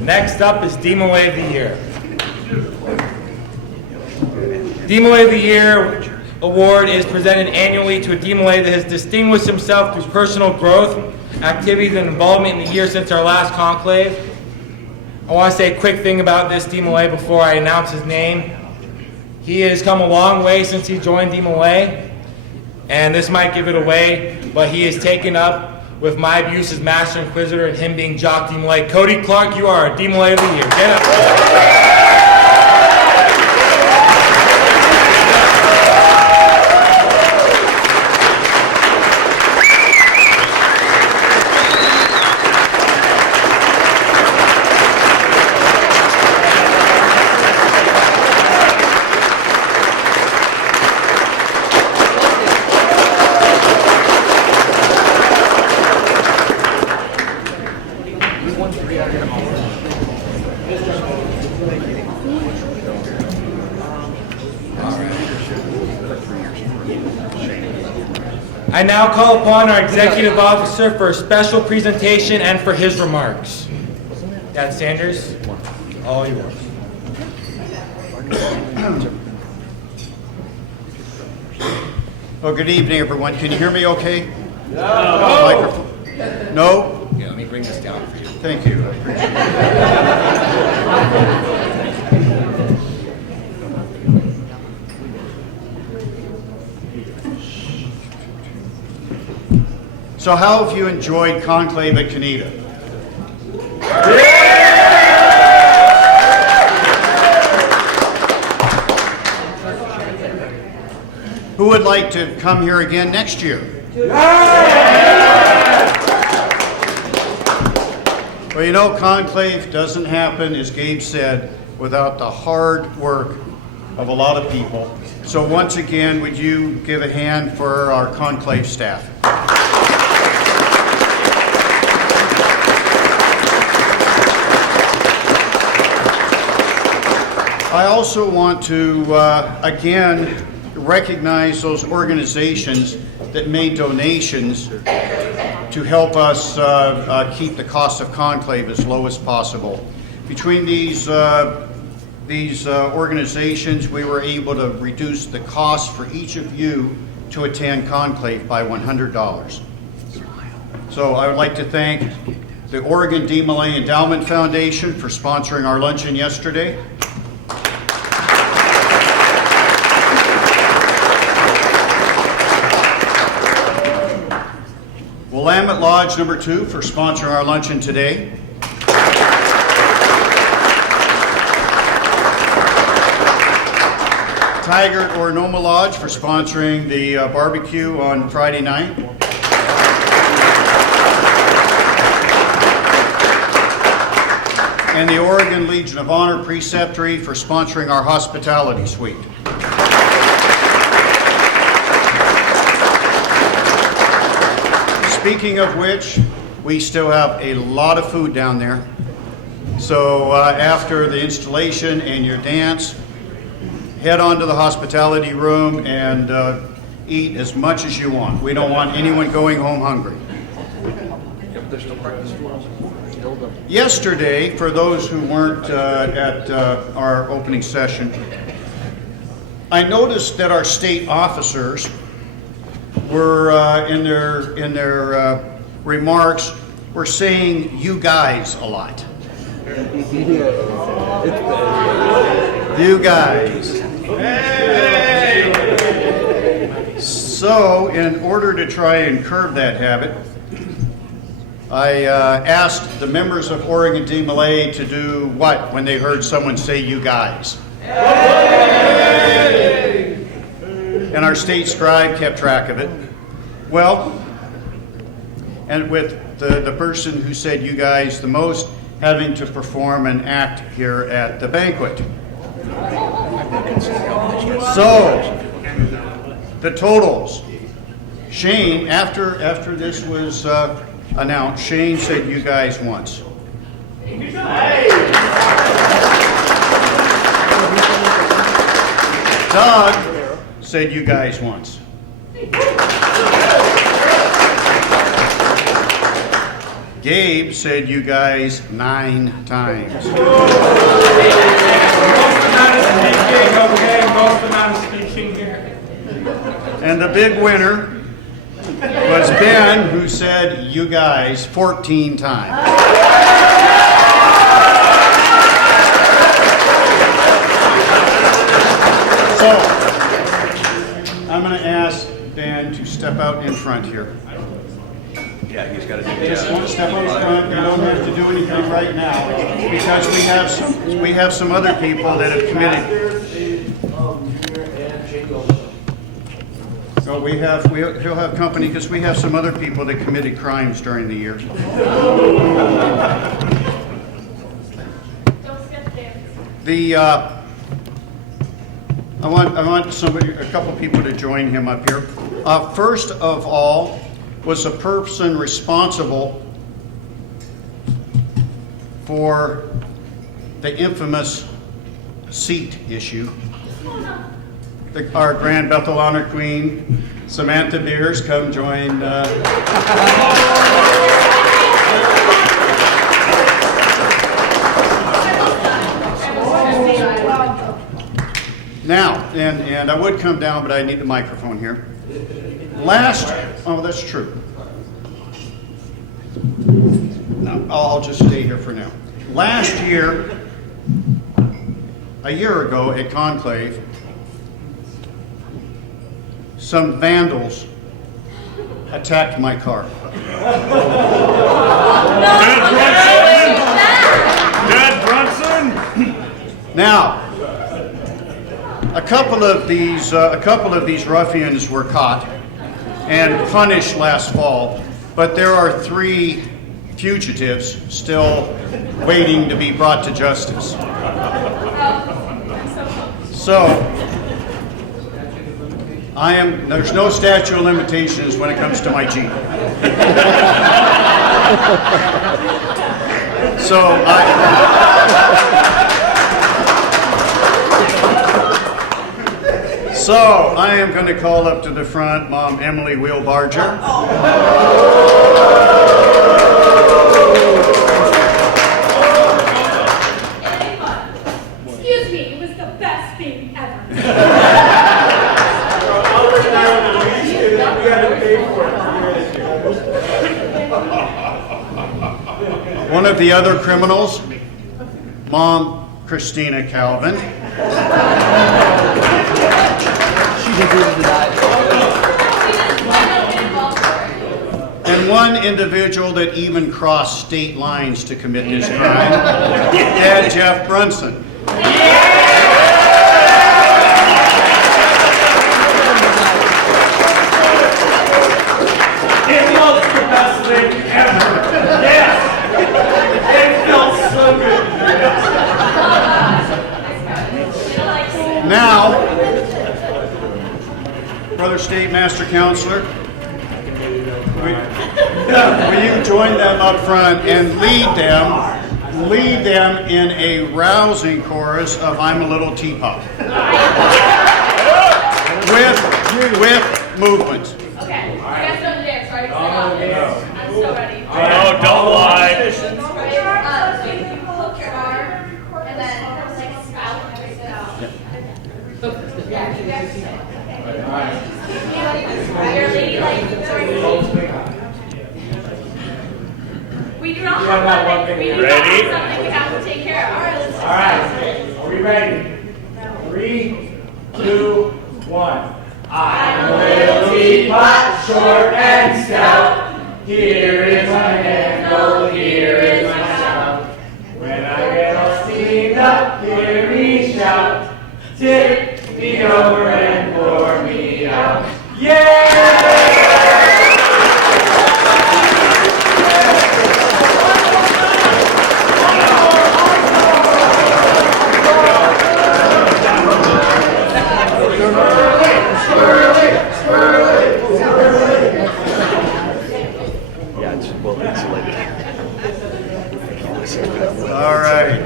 Next up is DMLA of the Year. DMLA of the Year award is presented annually to a DMLA that has distinguished himself through personal growth, activities, and involvement in the year since our last conclave. I want to say a quick thing about this DMLA before I announce his name. He has come a long way since he joined DMLA, and this might give it away, but he is taken up with my abuse as Master Inquisitor and him being Jock DMLA. Cody Clark, you are a DMLA of the Year. Get up. I now call upon our Executive Officer for a special presentation and for his remarks. Dad Sanders, all yours. Well, good evening, everyone. Can you hear me okay? No. Microphone? No? Yeah, let me bring this down for you. Thank you. I appreciate it. So how have you enjoyed Conclave at Canada? Who would like to come here again next year? Well, you know, Conclave doesn't happen, as Gabe said, without the hard work of a lot of people. So once again, would you give a hand for our Conclave staff? I also want to, again, recognize those organizations that made donations to help us keep the cost of Conclave as low as possible. Between these organizations, we were able to reduce the cost for each of you to attend Conclave by $100. So I would like to thank the Oregon DMLA Endowment Foundation for sponsoring our luncheon yesterday. Willamette Lodge number 2 for sponsoring our luncheon today. Tigard or Noma Lodge for sponsoring the barbecue on Friday night. And the Oregon Legion of Honor Preceptory for sponsoring our hospitality suite. Speaking of which, we still have a lot of food down there. So after the installation and your dance, head on to the hospitality room and eat as much as you want. We don't want anyone going home hungry. Yesterday, for those who weren't at our opening session, I noticed that our state officers were in their remarks were saying "you guys" a lot. You guys. So, in order to try and curb that habit, I asked the members of Oregon DMLA to do what when they heard someone say "you guys." And our state scribe kept track of it. Well, and with the person who said "you guys" the most having to perform an act here at the banquet. So, the totals. Shane, after this was announced, Shane said "you guys" once. Doug said "you guys" once. Gabe said you guys 9 times. Most amount of speaking, okay, most amount of speaking here. And the big winner was Ben, who said you guys 14 times. So, I'm going to ask Ben to step out in front here. Yeah, he's got to do Just want to step out in front. You don't have to do anything right now because we have some other people that have committed. So he'll have company because we have some other people that committed crimes during the year. Don't skip there. I want a couple people to join him up here. First of all, was a person responsible for the infamous seat issue. Our Grand Bethel Honor Queen, Samantha Beers, come join. Now, and I would come down, but I need the microphone here. Oh, that's true. No, I'll just stay here for now. Last year, a year ago at Conclave, some vandals attacked my car. Dad Brunson! Now, a couple of these ruffians were caught and punished last fall, but there are 3 fugitives still waiting to be brought to justice. So, there's no statute of limitations when it comes to my Jeep. So I am going to call up to the front Mom Emily Wheelbarger. Excuse me, it was the best thing ever. One of the other criminals, Mom Christina Calvin. And one individual that even crossed state lines to commit this crime, Dad Jeff Brunson. It was the best thing ever! Yes! It felt so good! Now, Brother State Master Counselor, will you join them up front and lead them in a rousing chorus of I'm a Little Teapot. With movement. Okay, you guys know the dance, right? I'm so ready. Oh, don't lie! So you hook your arm, and then like spout every spout. Yeah, you guys do it. Your lady like we do not have one thing. We do not have something we have to take care of. All right, let's All right, are we ready? 3, 2, 1. I'm a little teapot, short and stout. Here is my handle, here is my spout. When I get all steamed up, hear me shout. Tip me over and pour me out. Yeah! All right.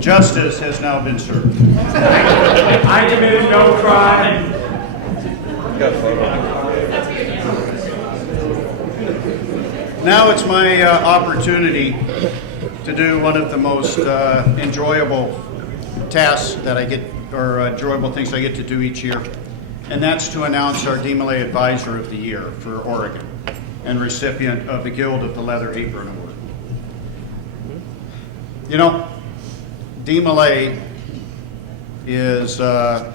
Justice has now been served. I committed no crime. Now it's my opportunity to do one of the most enjoyable tasks that I get, or enjoyable things I get to do each year, and that's to announce our DMLA Advisor of the Year for Oregon and recipient of the Guild of the Leather Apron Award. You know, DMLA is an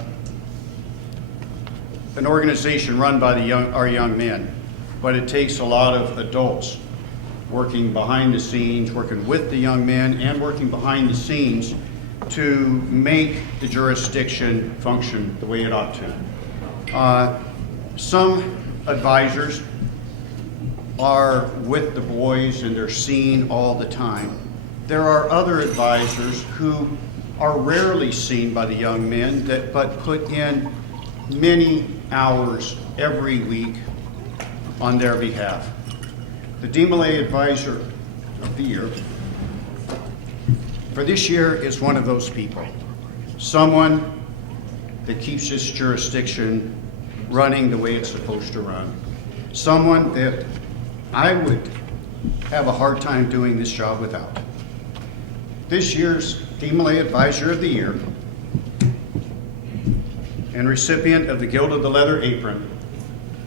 organization run by our young men, but it takes a lot of adults working behind the scenes, working with the young men, and working behind the scenes to make the jurisdiction function the way it ought to. Some advisors are with the boys and they're seen all the time. There are other advisors who are rarely seen by the young men but put in many hours every week on their behalf. The DMLA Advisor of the Year for this year is one of those people. Someone that keeps this jurisdiction running the way it's supposed to run. Someone that I would have a hard time doing this job without. This year's DMLA Advisor of the Year and recipient of the Guild of the Leather Apron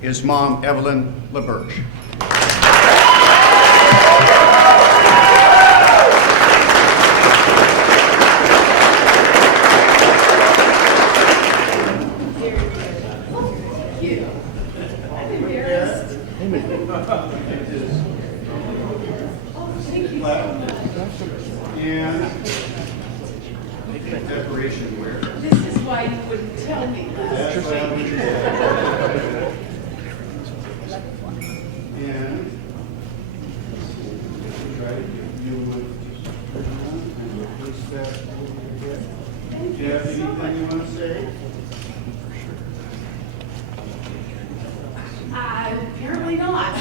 is Mom Evelyn LaBerge. And decoration wear. This is why you wouldn't tell me that. And try to give you and place that over your head. Do you have anything you want to say? Apparently not.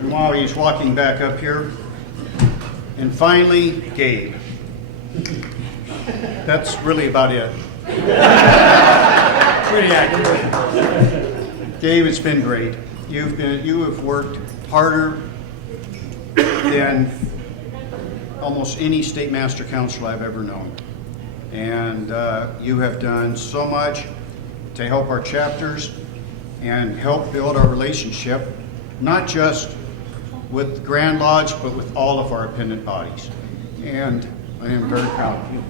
And while he's walking back up here, and finally, Gabe. That's really about it. Pretty accurate. Gabe, it's been great. You have worked harder than almost any state master council I've ever known. And you have done so much to help our chapters and help build our relationship, not just with Grand Lodge, but with all of our appendant bodies. And I am very proud of you.